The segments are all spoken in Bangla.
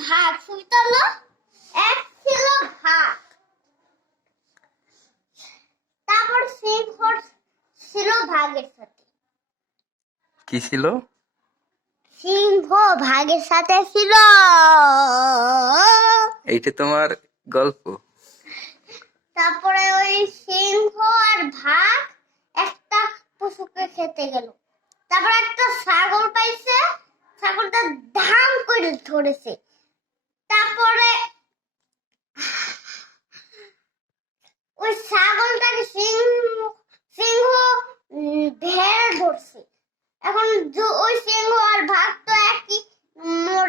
ভাগ, সুবিধা হলো এক ছিল ভাগ। তারপর সিংহ ছিল ভাগের সাথে। কি ছিল? সিংহ ভাগের সাথে ছিল। এইটা তোমার গল্প? তারপরে ওই সিংহ আর ভাগ একটা পশুকে খেতে গেল। তারপর একটা ছাগল পাইছে, ছাগলটা ধাম করে ধরেছে। তারপরে ওই ছাগলটাকে সিংহ ভেড়ে ধরছে। এখন ওই সিংহ আর ভাগ তো একই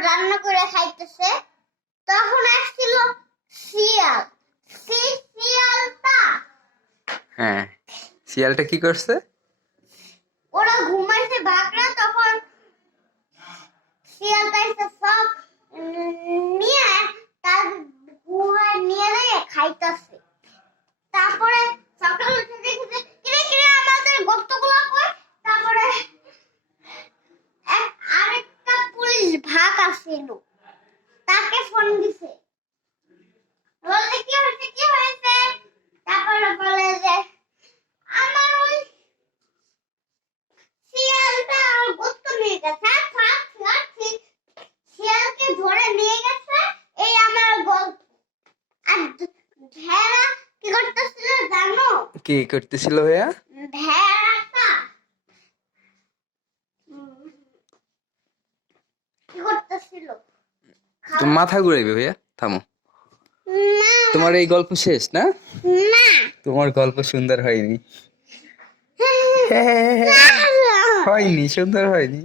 রান্না করে খাইতেছে। তখন আসছিল শিয়াল। শিয়ালটা, হ্যাঁ, শিয়ালটা কি করছে? ওরা ঘুমাইছে ভাগরা, তখন শিয়ালটা এসে সব নিয়ে তার গুহায় নিয়ে নিয়ে খাইতেছে। তারপরে সকাল উঠে দেখেছে কিরে কিরে আমাদের গোস্তগুলো কই। তারপরে আরেকটা পুলিশ ভাগ আসছিল, তাকে ফোন দিছে, বলতে কি হয়েছে কি হয়েছে। তারপরে বলে যে আমার ওই শিয়ালটা গোস্ত নিয়ে গেছে। শিয়ালকে ধরে নিয়ে গেছে, এই আমার গল্প। আর ভেড়া কি করতেছিল জানো? কি করতেছিল ভাইয়া? ভেড়াটা কি করতেছিল? তো মাথা ঘুরাইবে ভাইয়া, থামো। না তোমার এই গল্প শেষ না? না তোমার গল্প সুন্দর হয়নি। হয়নি, সুন্দর হয়নি।